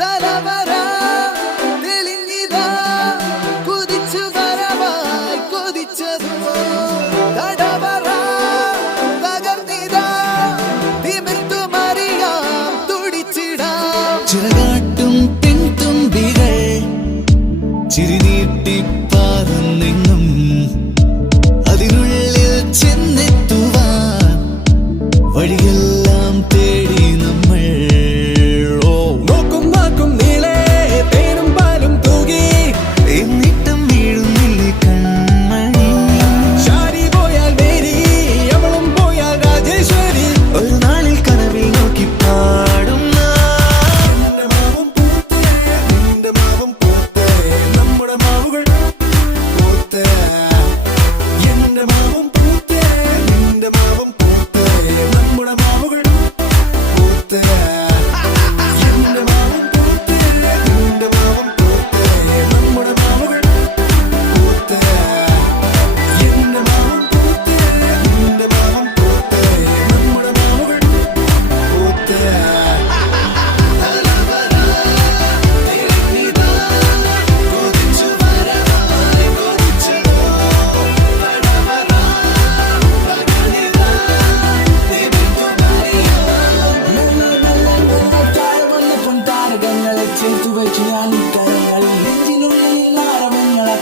തലവര തെളിഞ്ഞിതാ കുതിച്ചു വരവായി കൊതിച്ചതോ തടവറ തകർന്നിതാ തിമിർത്തു മറിയാം തുടിച്ചിടാം ചിറകാട്ടും പിൻതുമ്പികൾ ചിരിനീട്ടി പാറുന്നെങ്ങും അതിനുള്ളിൽ ചെന്നെത്തുവാൻ വഴിയെല്ലാം തേടി നമ്മൾ നോക്കും വാക്കും നീളെ തേനും പാലും തൂകി എന്നിട്ടും വീഴുന്നില്ലേ കൺമണി ശാരി പോയാൽ മേരി അവളും പോയാൽ രാജേശ്വരി ഒരു നാളിൽ കനവിൽ നോക്കി പാടും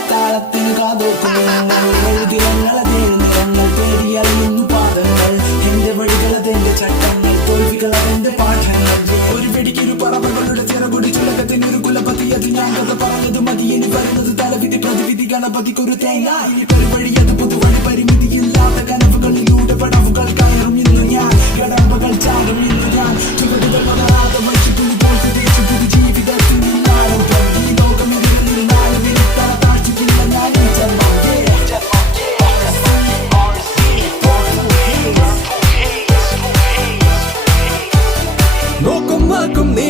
താളത്തിന് കാതോർക്കുന്നങ്ങളെ നിറങ്ങൾ തേടിയറിയുന്നു പാദങ്ങൾ എന്റെ വഴികളതെന്റെ ചട്ടങ്ങൾ തോൽവികളതെന്റെ പാഠങ്ങൾ ഒരു വെടിക്കൊരു പറവകളുടെ ചിറകുടി ചുലകത്തിനൊരു കുലപതി അത് ഞാൻ കഥ പറഞ്ഞത് മതി ഇനി പറയുന്നത് തലവിധി പ്രതിവിധി ഗണപതിക്കൊരു തേങ്ങ ഇനി പെരുവഴി അത് പുതുവഴി പരിമിതിയില്ലാത്ത കനവുകളിലൂടെ പടവുകൾ കയറും ഇന്നു ഞാൻ കടമ്പകൾ ചാടും ഇന്നു ഞാൻ ചുവടുകൾ മകളാതെ വച്ചു തുണി പോൽക്ക് തേച്ചു പുതു ജീവിതത്തിൽ നിന്നാളും ഈ ലോകം ഇതിൽ നാളും ഇരിത്തറ താഴ്ചയ്ക്കില്ല ഞാൻ നോക്കും വാക്കും നീ